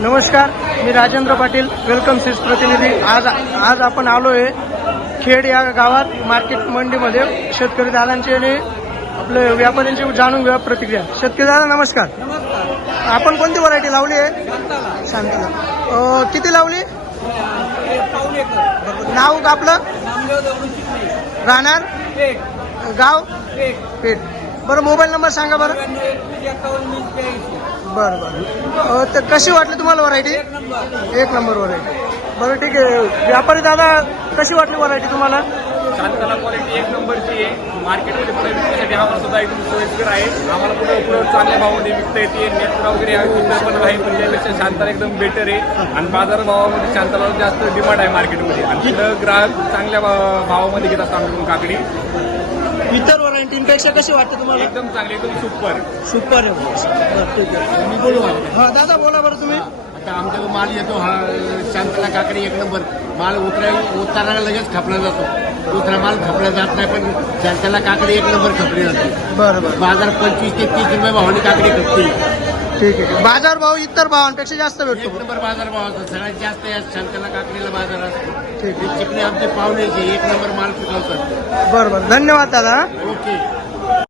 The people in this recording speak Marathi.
नमस्कार, मी राजेंद्र पाटील, वेलकम सीड्स प्रतिनिधी। आज आपण आलो आहे खेड या गावात मार्केट मंडीमध्ये शेतकरी दादांची आणि आपले व्यापाऱ्यांची जाणून घेऊया प्रतिक्रिया। शेतकरी दादा नमस्कार। आपण कोणती व्हरायटी लावली आहे? शांतला। किती लावली? नाव आपलं? राहणार गाव पेठ। बरं, मोबाईल नंबर सांगा बरं। बरं बरं। तर कशी वाटली तुम्हाला व्हरायटी? एक नंबर व्हरायटी। बरं ठीक आहे। व्यापारी दादा कशी वाटली व्हरायटी तुम्हाला? शांतला क्वालिटी एक नंबरची आहे। मार्केटमध्ये पुढे विकण्यासाठी आम्हाला सुद्धा एकदम सोयीस्कर आहे। आम्हाला पुढे चांगल्या भावामध्ये विकता येते। नेत्र वगैरे पण आहे, पण त्यापेक्षा शांतला एकदम बेटर आहे आणि बाजार भावामध्ये शांतला जास्त डिमांड आहे मार्केटमध्ये आणि तिथं ग्राहक चांगल्या भावामध्ये घेत असतात आमच्याकडून काकडी। इतर व्हरायटींपेक्षा कशी वाटते तुम्हाला? एकदम चांगली, एकदम सुपर सुपर आहे। बरं ठीक आहे, मी बोलू। हा दादा बोला बरं तुम्ही। आता आमच्याकडे माल येतो हा शांतला काकडी एक नंबर माल उतरायला लगेच खपला जातो। दुसरा माल खपला जात नाही, पण शांतला काकडी एक नंबर खपली जाते। बरं बरं बाजार 25 ते 30 रुपये भावाने काकडी खपते। ठीक आहे। बाजार भाव इतर भावांपेक्षा जास्त एक भेटतो? नंबर बाजार भाव असतो, सगळ्यात जास्त या शांतला काकडीला बाजार असतो। ठीक आहे। चिकणे आमचे पाहुण्याचे एक नंबर माल पिकवतात। बरं बरं, धन्यवाद दादा। ओके।